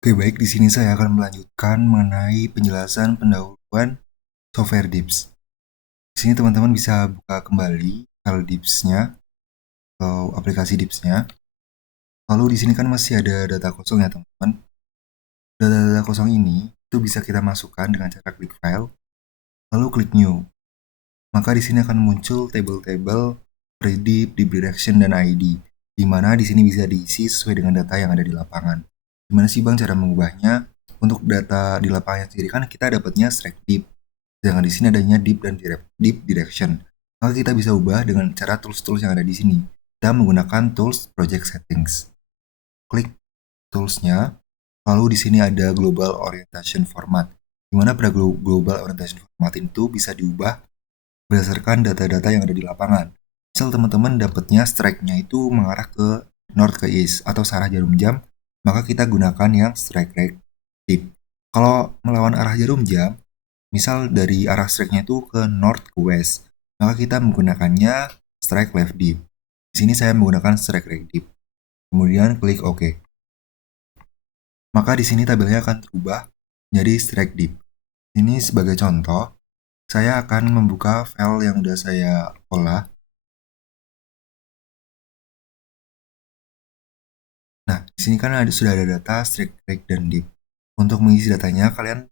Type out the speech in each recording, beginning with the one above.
Oke, baik. Di sini saya akan melanjutkan mengenai penjelasan pendahuluan software Dips. Di sini teman-teman bisa buka kembali file Dips-nya atau aplikasi Dips-nya. Lalu di sini kan masih ada data kosong ya, teman-teman. Data-data kosong ini itu bisa kita masukkan dengan cara klik file, lalu klik new. Maka di sini akan muncul table-table predip, dip direction, dan ID. Di mana di sini bisa diisi sesuai dengan data yang ada di lapangan. Gimana sih Bang cara mengubahnya? Untuk data di lapangan sendiri kan kita dapatnya strike dip. Sedangkan di sini adanya dip dan dip direction. Maka kita bisa ubah dengan cara tools-tools yang ada di sini. Kita menggunakan tools project settings. Klik toolsnya, lalu di sini ada global orientation format. Di mana pada global orientation format itu bisa diubah berdasarkan data-data yang ada di lapangan. Misal teman-teman dapatnya strike-nya itu mengarah ke north ke east atau searah jarum jam, maka kita gunakan yang strike right dip. Kalau melawan arah jarum jam, misal dari arah strike-nya itu ke north ke west, maka kita menggunakannya strike left dip. Di sini saya menggunakan strike right dip. Kemudian klik OK. Maka di sini tabelnya akan berubah menjadi strike dip. Ini sebagai contoh, saya akan membuka file yang sudah saya olah. Nah, di sini kan sudah ada data strike rate dan dip. Untuk mengisi datanya, kalian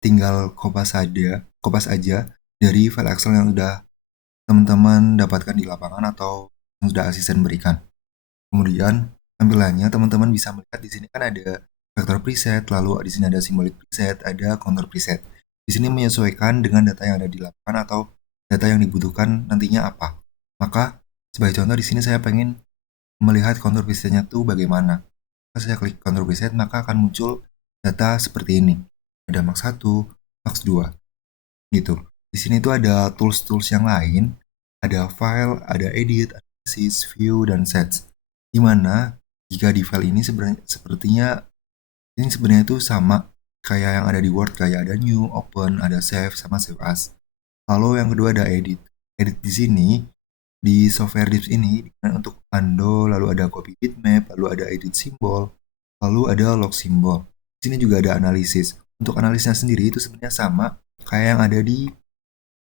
tinggal kopas aja dari file Excel yang sudah teman-teman dapatkan di lapangan atau yang sudah asisten berikan. Kemudian tampilannya teman-teman bisa melihat di sini kan ada vektor preset, lalu di sini ada simbolik preset, ada contour preset. Di sini menyesuaikan dengan data yang ada di lapangan atau data yang dibutuhkan nantinya apa. Maka sebagai contoh di sini saya pengen melihat contour presetnya tuh bagaimana. Kalau saya klik contour preset maka akan muncul data seperti ini. Ada max 1, max 2 gitu. Di sini tuh ada tools-tools yang lain, ada file, ada edit, analysis, view, dan sets. Dimana jika di file ini sepertinya ini sebenarnya itu sama kayak yang ada di Word, kayak ada new, open, ada save, sama save as. Lalu yang kedua ada edit. Edit di sini di software Dips ini untuk undo, lalu ada copy bitmap, lalu ada edit simbol, lalu ada log simbol. Di sini juga ada analisis. Untuk analisisnya sendiri itu sebenarnya sama kayak yang ada di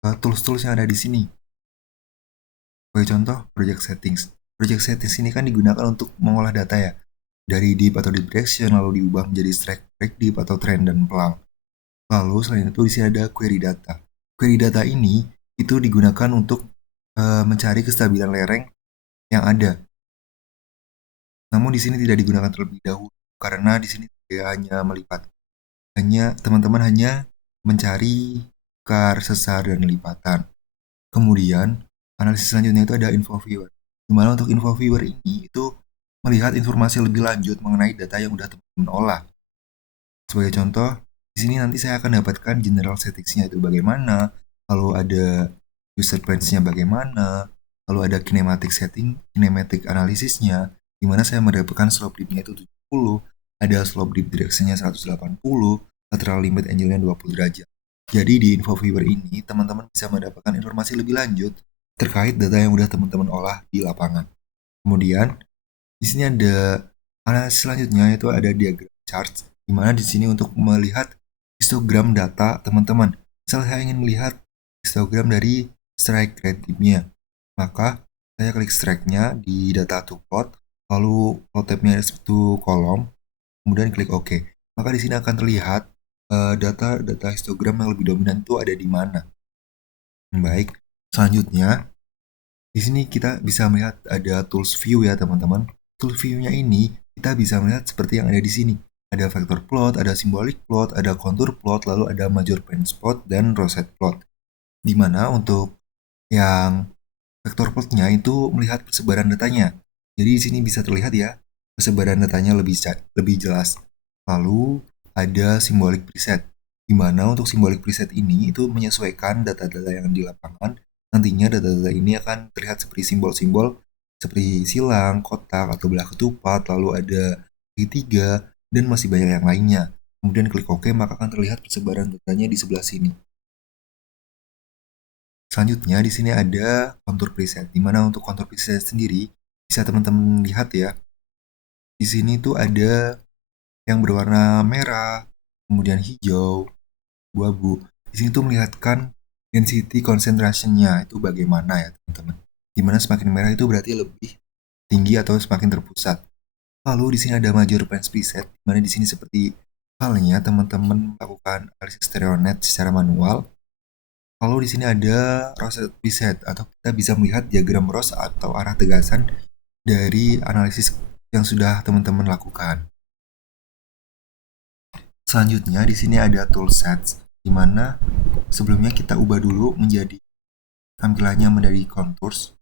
tools-tools yang ada di sini. Sebagai contoh, project settings. Project settings ini kan digunakan untuk mengolah data ya. Dari dip atau dip direction, lalu diubah menjadi strike break dip atau trend dan pelang. Lalu selain itu di sini ada query data. Query data ini itu digunakan untuk mencari kestabilan lereng yang ada. Namun di sini tidak digunakan terlebih dahulu karena di sini tidak hanya melipat. Teman-teman hanya mencari kar, sesar, dan lipatan. Kemudian analisis selanjutnya itu ada info viewer. Di mana untuk info viewer ini itu melihat informasi lebih lanjut mengenai data yang sudah teman-teman olah. Sebagai contoh, di sini nanti saya akan dapatkan general settingsnya itu bagaimana, lalu ada user preference-nya bagaimana, lalu ada kinematic setting, kinematic analisisnya, di mana saya mendapatkan slope dip-nya itu 70, ada slope dip direction-nya 180, lateral limit angle-nya 20 derajat. Jadi di info viewer ini, teman-teman bisa mendapatkan informasi lebih lanjut terkait data yang udah teman-teman olah di lapangan. Kemudian, di sini ada analisis selanjutnya yaitu ada diagram charts, di mana di sini untuk melihat histogram data teman-teman. Misal saya ingin melihat histogram dari strike rate dip-nya, maka saya klik strike-nya di data to plot, lalu plot tab-nya satu kolom, kemudian klik OK. Maka di sini akan terlihat data histogram yang lebih dominan itu ada di mana. Baik, selanjutnya di sini kita bisa melihat ada tools view ya teman-teman. Tools view-nya ini kita bisa melihat seperti yang ada di sini. Ada vector plot, ada symbolic plot, ada contour plot, lalu ada major point spot dan rosette plot. Di mana untuk yang vector plotnya itu melihat persebaran datanya. Jadi di sini bisa terlihat ya persebaran datanya lebih jelas. Lalu ada symbolic preset. Di mana untuk symbolic preset ini itu menyesuaikan data-data yang di lapangan. Nantinya data-data ini akan terlihat seperti simbol-simbol seperti silang, kotak, atau belah ketupat, lalu ada segitiga, dan masih banyak yang lainnya. Kemudian klik OK, maka akan terlihat persebaran datanya di sebelah sini. Selanjutnya di sini ada contour preset, di mana untuk contour preset sendiri bisa teman-teman lihat ya. Di sini tuh ada yang berwarna merah, kemudian hijau, abu-abu. Di sini tuh melihatkan density concentration-nya itu bagaimana ya teman-teman. Dimana semakin merah itu berarti lebih tinggi atau semakin terpusat. Lalu di sini ada major plane preset, di mana di sini seperti halnya teman-teman melakukan analisis stereonet secara manual. Lalu di sini ada Rosette preset atau kita bisa melihat diagram Ross atau arah tegasan dari analisis yang sudah teman-teman lakukan. Selanjutnya di sini ada toolsets, di mana sebelumnya kita ubah dulu menjadi tampilannya menjadi contours.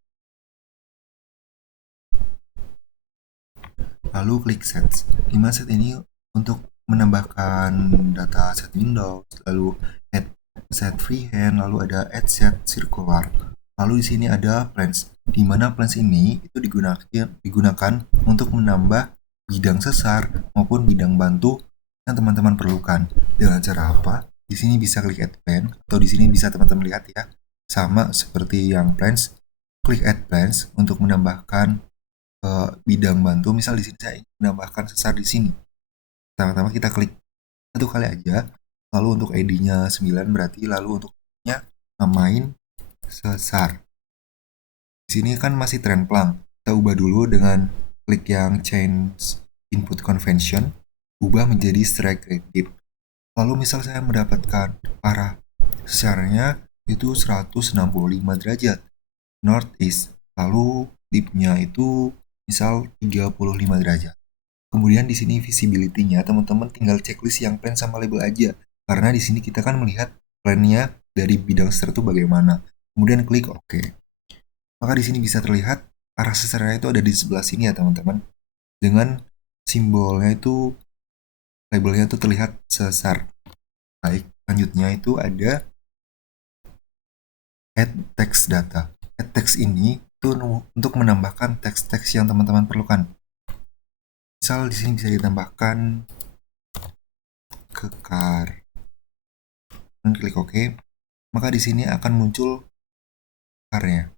Lalu klik sets. Di mana set ini untuk menambahkan data set Windows, lalu add set freehand, lalu ada add set circular. Lalu di sini ada plans, di mana plans ini itu digunakan untuk menambah bidang sesar maupun bidang bantu yang teman-teman perlukan. Dengan cara apa? Di sini bisa klik add plan, atau di sini bisa teman-teman lihat ya, sama seperti yang plans, klik add plans untuk menambahkan bidang bantu. Misal di sini saya ingin menambahkan sesar di sini. Pertama-tama kita klik satu kali aja. Lalu untuk ID-nya 9 berarti, lalu untuk ID-nya namain sesar. Di sini kan masih trend plang. Kita ubah dulu dengan klik yang change input convention, ubah menjadi strike rate dip. Lalu misal saya mendapatkan arah sesarnya itu 165 derajat northeast, lalu dipnya itu misal 35 derajat. Kemudian di sini visibility-nya teman-teman tinggal checklist yang plan sama label aja. Karena di sini kita kan melihat plan-nya dari bidang sesar itu bagaimana. Kemudian klik OK. Maka di sini bisa terlihat arah sesarnya itu ada di sebelah sini ya teman-teman. Dengan simbolnya itu, labelnya itu terlihat sesar. Baik, selanjutnya itu ada add text data. Add text ini itu untuk menambahkan teks-teks yang teman-teman perlukan. Misal di sini bisa ditambahkan kekar. Dan klik OK. Maka di sini akan muncul kekarnya.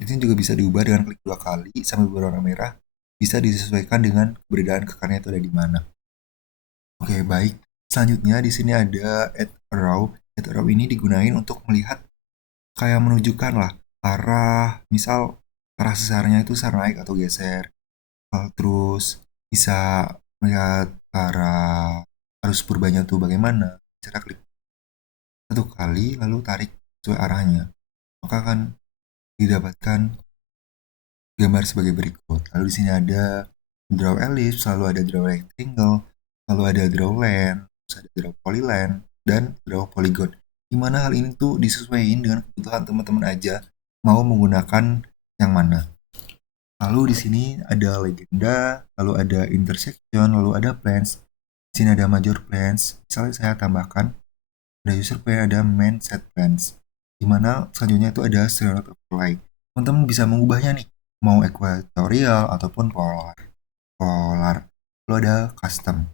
Di sini juga bisa diubah dengan klik 2 kali sampai berwarna merah. Bisa disesuaikan dengan keberadaan kekarnya itu ada di mana. Oke, baik. Selanjutnya di sini ada add arrow. Add arrow ini digunakan untuk melihat kayak menunjukkan lah arah, misal arah sesarnya itu sesar naik atau geser. Terus bisa melihat arah arus purbanya tuh bagaimana. Cara klik satu kali lalu tarik sesuai arahnya, maka akan didapatkan gambar sebagai berikut. Lalu di sini ada draw ellipse, lalu ada draw rectangle, lalu ada draw line, terus ada draw polyline, dan draw polygon. Dimana hal ini tuh disesuaikan dengan kebutuhan teman-teman aja mau menggunakan yang mana. Lalu di sini ada legenda, lalu ada intersection, lalu ada plans. Di sini ada major plans. Misalnya saya tambahkan ada user plan, ada main set plans. Dimana selanjutnya itu ada stereotype overlay. Teman-teman bisa mengubahnya nih, mau equatorial ataupun polar. Lalu ada custom.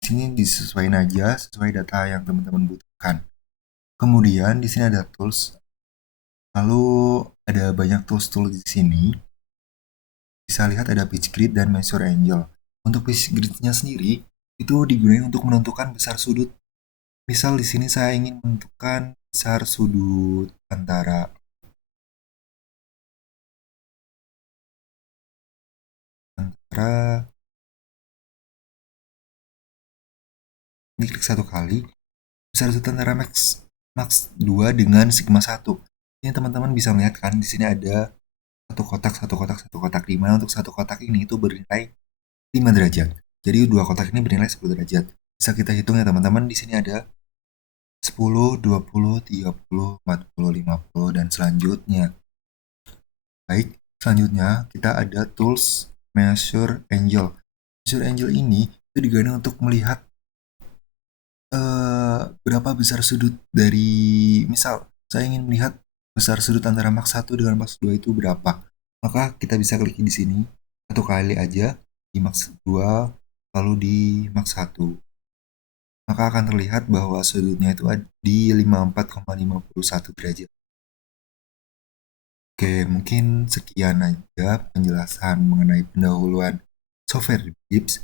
Di sini disesuaikan aja sesuai data yang teman-teman butuhkan. Kemudian di sini ada tools. Lalu ada banyak tools di sini. Bisa lihat ada pitch grid dan measure angle. Untuk pitch grid-nya sendiri itu digunakan untuk menentukan besar sudut. Misal di sini saya ingin menentukan besar sudut antara ini klik satu kali, besar sudut antara max 2 dengan sigma 1. Ini teman-teman bisa melihat kan di sini ada satu kotak, satu kotak, satu kotak, di mana untuk satu kotak ini itu bernilai 5 derajat. Jadi dua kotak ini bernilai 10 derajat. Bisa kita hitung ya teman-teman, di sini ada 10, 20, 30, 40, 50, dan selanjutnya. Baik, selanjutnya kita ada tools measure angle. Measure angle ini itu digunakan untuk melihat berapa besar sudut dari, misal saya ingin melihat besar sudut antara max 1 dengan max 2 itu berapa. Maka kita bisa klik di sini satu kali aja di max 2 lalu di max 1. Maka akan terlihat bahwa sudutnya itu di 54,51 derajat. Oke, mungkin sekian aja penjelasan mengenai pendahuluan software tips